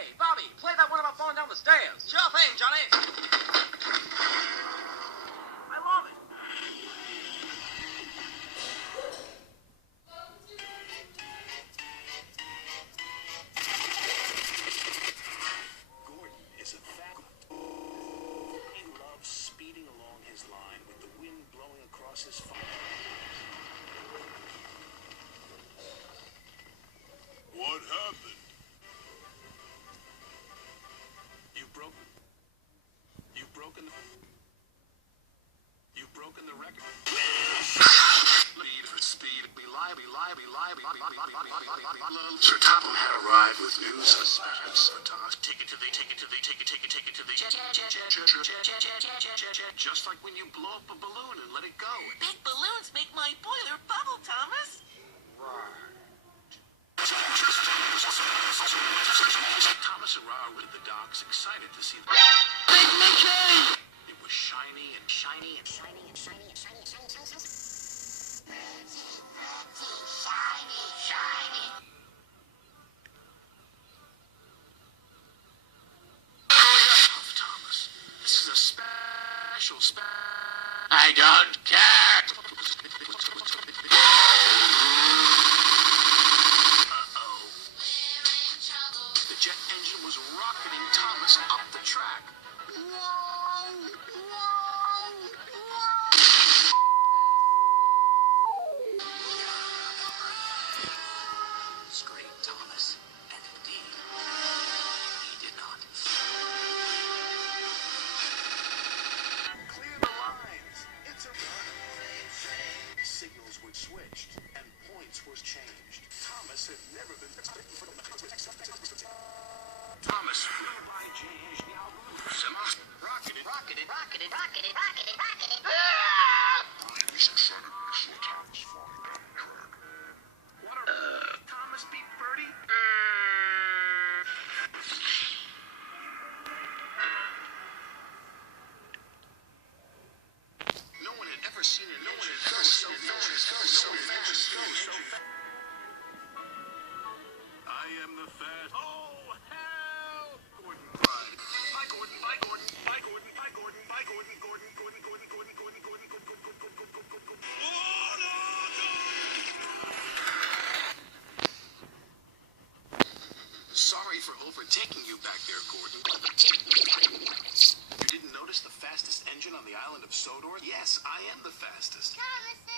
Hey, Bobby, play that one about falling down the stairs. Sure thing, Johnny. I love it. Gordon is a fat. He loves speeding along his line with the wind blowing across his face. What happened? You've broken the record. Speed. Sir Topham had arrived with news of take it to the. Just like when you blow up a balloon and let it go. Big balloons make my boiler bubble, Thomas. Thomas and Ra were at the docks, excited to see the Big Mickey! It was shiny and shiny. Thomas, this is a special. I don't care. The jet engine was rocketing Thomas up the track. Screamed Thomas, and indeed, he did not. Clear the lines. It's a run. Signals were switched and points were changed. Thomas had never been. Thomas flew by J.H. Rocketed. Thomas beat Birdie? No one had ever seen it. No one had ever seen it. So fast. I am the fast. Oh, hell! Gordon cried. Bye, Gordon. Sorry for overtaking you back there, Gordon. You didn't notice the fastest engine on the island of Sodor? Yes, I am the fastest. Thomas,